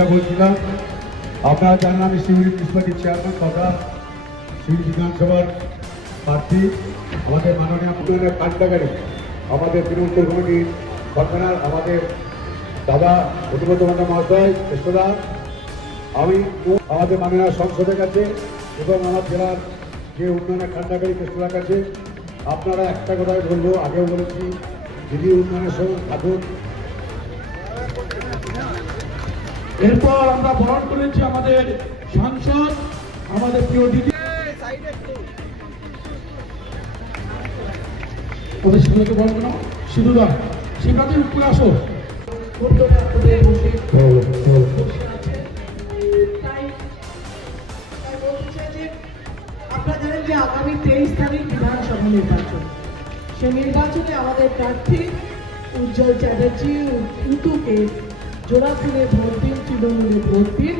যেটা বলছিলাম, আপনারা জানেন আমি শিউরি মিউনিসিপালিটির চেয়ারম্যান তথা শিউরি বিধানসভার প্রার্থী। আমাদের মাননীয় উন্নয়নের কান্ডাগারী আমাদের তৃণমূল কমিটির কনভেনার আমাদের দাদা অধিপত মহাশয় কৃষ্ণদা, আমি আমাদের মাননীয় সংসদের কাছে এবং আমার জেলার যে উন্নয়নের কান্ডাগারী কৃষ্ণদার কাছে আপনারা একটা কথাই বলবো, আগেও বলেছি, দিদি উন্নয়নের সঙ্গে থাকুন। এরপর আমরা বরণ করেছি আমাদের সাংসদ, আমাদের প্রিয় দিদি, ওদের সবাইকে বরণ করো। সিধুদা শিবরাত্রি উপরে আসো। আপনারা জানেন যে আগামী 23 তারিখ বিধানসভা নির্বাচন। সেই নির্বাচনে আমাদের প্রার্থী উজ্জ্বল চ্যাটার্জি উটুকে জোড়া ফুলে ভোট দিন, তৃণমূলে ভোট দিন।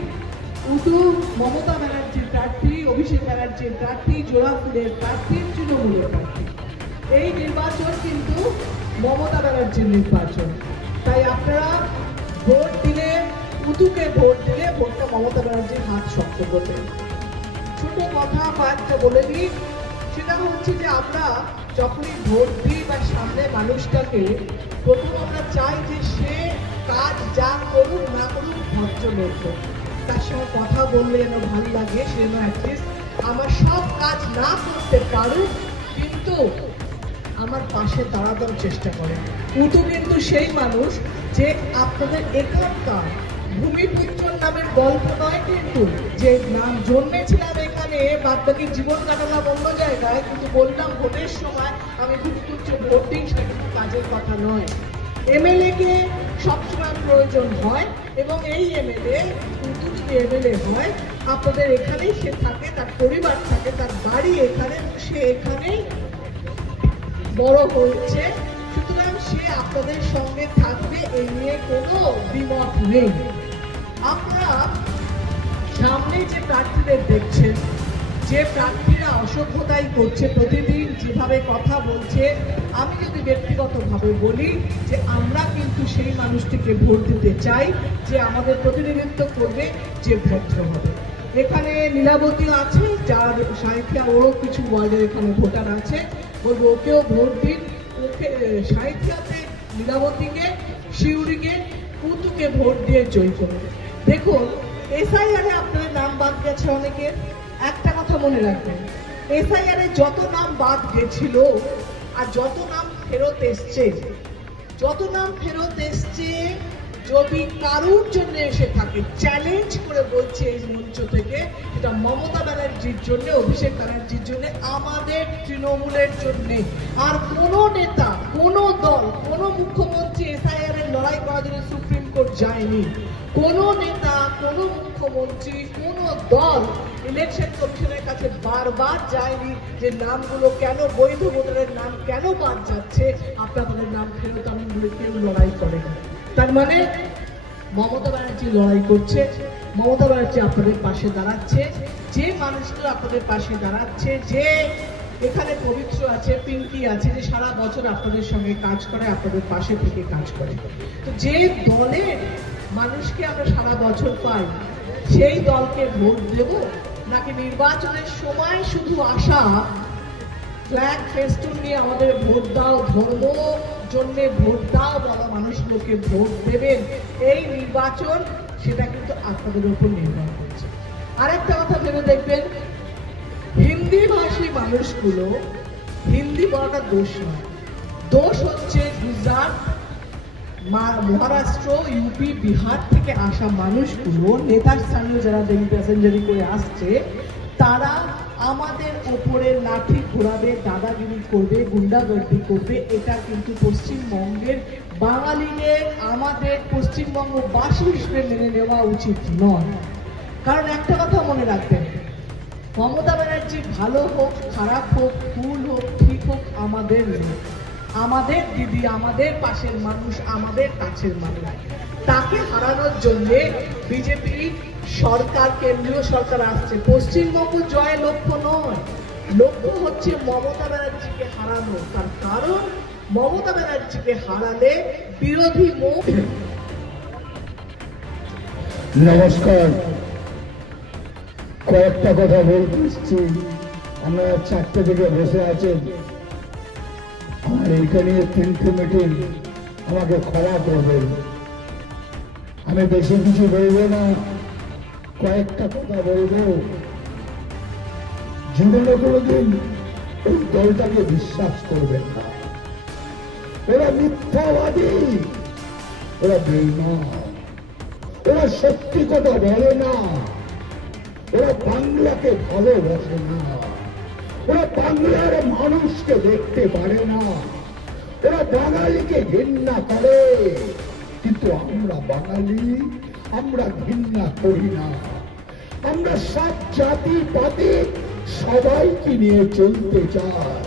উটু মমতা ব্যানার্জির প্রার্থী, অভিষেক ব্যানার্জির প্রার্থী, জোড়া ফুলের প্রার্থী, তৃণমূলের প্রার্থী। এই নির্বাচন কিন্তু মমতা ব্যানার্জির নির্বাচন, তাই আপনারা ভোট দিলে, উটুকে ভোট দিলে ভোটটা মমতা ব্যানার্জির হাত শক্ত করবে। ছোট কথা কয়েকটা বলে দিই, সেটা হচ্ছে যে আমরা যখনই ভোট দিই বা সামনে মানুষটাকে, প্রথম আমরা চাই যে সে কাজ যা করুক না করুক ভদ্রলোক হোক, তার সঙ্গে কথা বললে যেন ভালো লাগে, সে যেন অ্যাটলিস্ট আমার সব কাজ না করতে পারুক কিন্তু আমার পাশে দাঁড়ানোর চেষ্টা করে। উটু কিন্তু সেই মানুষ যে আপনাদের এখানকার ভূমিপুত্র নামের গল্প নয় কিন্তু, যে নাম জন্মেছিলাম এখানে বাদ বাকি জীবন কাটালাম অন্য জায়গায়, কিন্তু বললাম ভোটের সময় আমি ভূমিপুত্র ভোট দিই, সেটা কিন্তু কাজের কথা নয়। এমএলএ কে সবসময় প্রয়োজন হয় এবং এই এমএলএ কিন্তু যদি এমএলএ হয় আপনাদের এখানেই সে থাকে, তার পরিবার থাকে, তার বাড়ি এখানে, সে এখানেই বড় হয়েছে, সুতরাং সে আপনাদের সঙ্গে থাকবে, এই নিয়ে কোনো দ্বিমত নেই। আপনারা সামনে যে প্রার্থীদের দেখছেন, যে প্রার্থীরা অসভ্যতাই করছে, প্রতিদিন যেভাবে কথা বলছে, আমি যদি ব্যক্তিগতভাবে বলি যে আমরা কিন্তু সেই মানুষটিকে ভোট দিতে চাই যে আমাদের প্রতিনিধিত্ব করবে, যে ভদ্র হবে। এখানে লীলাবতী আছে, যার সাহিত্যা, ওরও কিছু ওয়ার্ডের এখানে ভোটার আছে, বলবো ওকেও ভোট দিন। ওকে সাহিত্যাতে লীলাবতীকে, শিউরিকে, কুতুকে ভোট দিয়ে জয়ী করবে। দেখুন এসআইআরে আপনাদের নাম বাদ গেছে অনেকের, একটা কথা মনে রাখবেন, এসআইআরে যত নাম বাদ গেছিল আর যত নাম ফেরত এসছে, যদি কারুর জন্য এসে থাকে, চ্যালেঞ্জ করে বলছে এই মঞ্চ থেকে, সেটা মমতা ব্যানার্জির জন্য, অভিষেক ব্যানার্জির জন্য, আমাদের তৃণমূলের জন্য। আর কোনো নেতা, কোনো দল, কোনো মুখ্যমন্ত্রী এসআইআর এর লড়াই করার জন্য সুপ্রিম কোর্ট যায়নি। কোনো নেতা, কোনো মুখ্যমন্ত্রী, কোনো দল ইলেকশন কমিশনের কাছে বারবার যায়নি যে নামগুলো কেন, বৈধ ভোটারের নাম কেন বাদ যাচ্ছে, আপনাদের নাম ফেরত আনুন বলে কেউ লড়াই করে না। তার মানে মমতা ব্যানার্জি লড়াই করছে, মমতা ব্যানার্জি আপনাদের পাশে দাঁড়াচ্ছে। যে মানুষগুলো আপনাদের পাশে দাঁড়াচ্ছে, যে এখানে পবিত্র আছে, পিঙ্কি আছে, যে সারা বছর আপনাদের সঙ্গে কাজ করে, আপনাদের পাশে থেকে কাজ করে, তো যে দলের মানুষকে আমরা সারা বছর পাই, সেই দলকে ভোট দেব নাকি নির্বাচনের সময় শুধু আসা ফ্ল্যাগ ফেস্টুন নিয়ে আমাদের ভোট দাও, ধর্ম জন্যে ভোট দাও বলা মানুষগুলোকে ভোট দেবেন, এই নির্বাচন, সেটা কিন্তু আপনাদের উপর নির্ভর করছে। আরেকটা কথা ভেবে দেখবেন, হিন্দি ভাষী মানুষগুলো, হিন্দি বলাটা দোষ নয়, দোষ হচ্ছে গুজরাট, মহারাষ্ট্র, ইউপি, বিহার থেকে আসা মানুষগুলো, নেতার স্থানীয় যারা ডেলি প্যাসেঞ্জারি করে আসছে, তারা আমাদের ওপরে লাঠি ঘোরাবে, দাদাগিরি করবে, গুন্ডাগর্দি করবে। এটা কিন্তু পশ্চিমবঙ্গের বাঙালিদের, আমাদের পশ্চিমবঙ্গবাসী হিসেবে মেনে নেওয়া উচিত নয়। কারণ একটা কথা মনে রাখবেন, মমতা ব্যানার্জি ভালো হোক, খারাপ হোক, ভুল হোক, ঠিক হোক, আমাদের নেই, আমাদের দিদি, আমাদের পাশের মানুষ, আমাদের কাছের মানুষ। তাকে হারানোর জন্য বিজেপি সরকার, কেন্দ্রীয় সরকার আসছে। পশ্চিমবঙ্গ জয় লক্ষ্য নয়, লক্ষ্য হচ্ছে মমতা ব্যানার্জিকে হারানো। তার কারণ মমতা ব্যানার্জিকে হারালে বিরোধী মুখ নমস্কার। কয়েকটা কথা বলতে এসছি। আমরা 4টে থেকে বসে আছেন, আমার এইখানে 3টে মিটিং, আমাকে ক্ষমা করবেন। আমি বেশি কিছু বলবো না, কয়েকটা কথা বলবো। জীবনে কোনোদিন ওই দলটাকে বিশ্বাস করবেন না। ওরা মিথ্যাবাদী, ওরা বেঈমান, ওরা সত্যি কথা বলে না, ওরা বাংলাকে ভালোবাসে না, ওরা বাংলার মানুষকে দেখতে পারে না, ওরা বাঙালিকে ঘৃণা করে। কিন্তু আমরা বাঙালি, আমরা ঘৃণা করি না। আমরা সব জাতি পাতি সবাইকে নিয়ে চলতে চাই।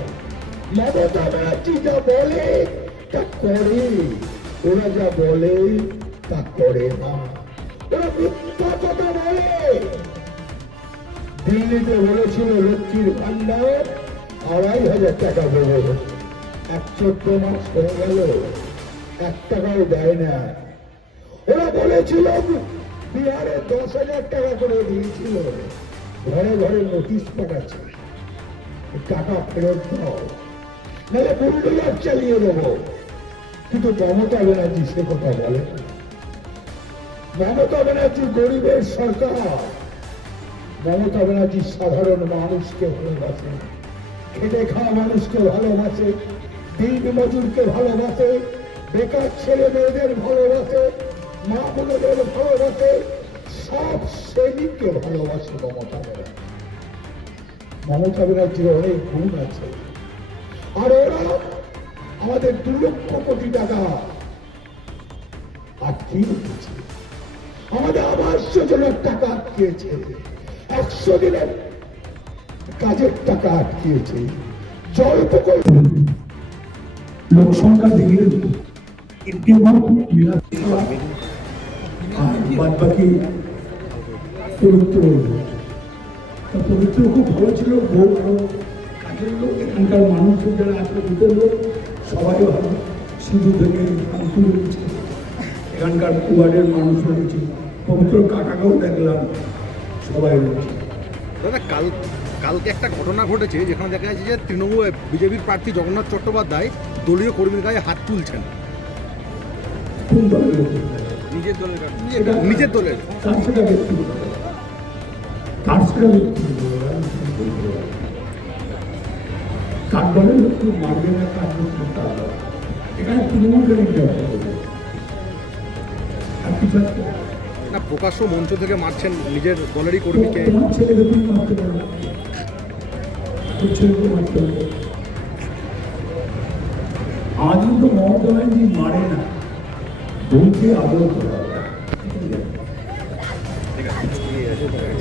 মমতা ব্যানার্জি যা বলে তা করে, ওরা যা বলে তা করে না। ওরা মিথ্যা কথা বলে। দিল্লিতে বলেছিল লক্ষ্মীর ভান্ডার 2,500 টাকা দেবে, 14 মাস হয়ে গেল, 1 টাকাও দেয় না। ওরা বলেছিল বিহারে 10,000 টাকা করে দিয়েছিল, ঘরে ঘরে নোটিশ পাঠাচ্ছে, টাকা ফেরত দাও, নাহলে বুলডোজার চালিয়ে দেবো। কিন্তু মমতা ব্যানার্জি সে কথা বলে না। মমতা ব্যানার্জি গরিবের সরকার। মমতা ব্যানার্জি সাধারণ মানুষকে ভালোবাসে, খেটে খাওয়া মানুষকে ভালোবাসে, দিন মজুরকে ভালোবাসে, বেকার ছেলে মেয়েদের ভালোবাসে, মা বোনদের ভালোবাসে, সব শ্রেণীকে ভালোবাসে মমতা ব্যানার্জি। মমতা ব্যানার্জির অনেক গুণ আছে। আর ওরা আমাদের 2 লক্ষ কোটি টাকা আটকিয়ে রেখেছে, আমাদের আবাস যোজনার টাকা আটকিয়েছে, 100 দিনের কাজের টাকা আটকিয়েছে, জল প্রকল্প। লোক সংখ্যা দেখলেন বাদ বাকি পবিত্র পবিত্র খুব ভালো ছিল। বউ ভালো, কাজের লোক, এখানকার মানুষ যারা আছে দুটো লোক সবাই ভালো, সিধু থেকে শান্তু রয়েছে, এখানকার ওয়ার্ডের মানুষ রয়েছে, পবিত্র কাকাকেও দেখলাম, সবাই রয়েছে। দাদা কালকে একটা ঘটনা ঘটেছে যেখানে দেখা যাচ্ছে যে তৃণমূল বিজেপির প্রার্থী জগন্নাথ চট্টোপাধ্যায় দলীয় কর্মীর গায়ে হাত তুলছেন। কোন দলের লোক? নিজের দলের তার সেটা ব্যক্তিগত, তার সেটা ব্যক্তিগত। কার দলের লোক কেউ মারবে না, কার লোক তার দল। এখানে তৃণমূলকে নিতে হবে আর কিছু একটা। না, প্রকাশ্য মঞ্চ থেকে মারছেন নিজের দলেরই কর্মীকে। তোমার ছেলেকে তুমি মারতে পারো না, তোর ছেলেকে মারতে পারো। আজ কিন্তু মমতা ব্যানার্জি মারে না, বউকে আদর করা।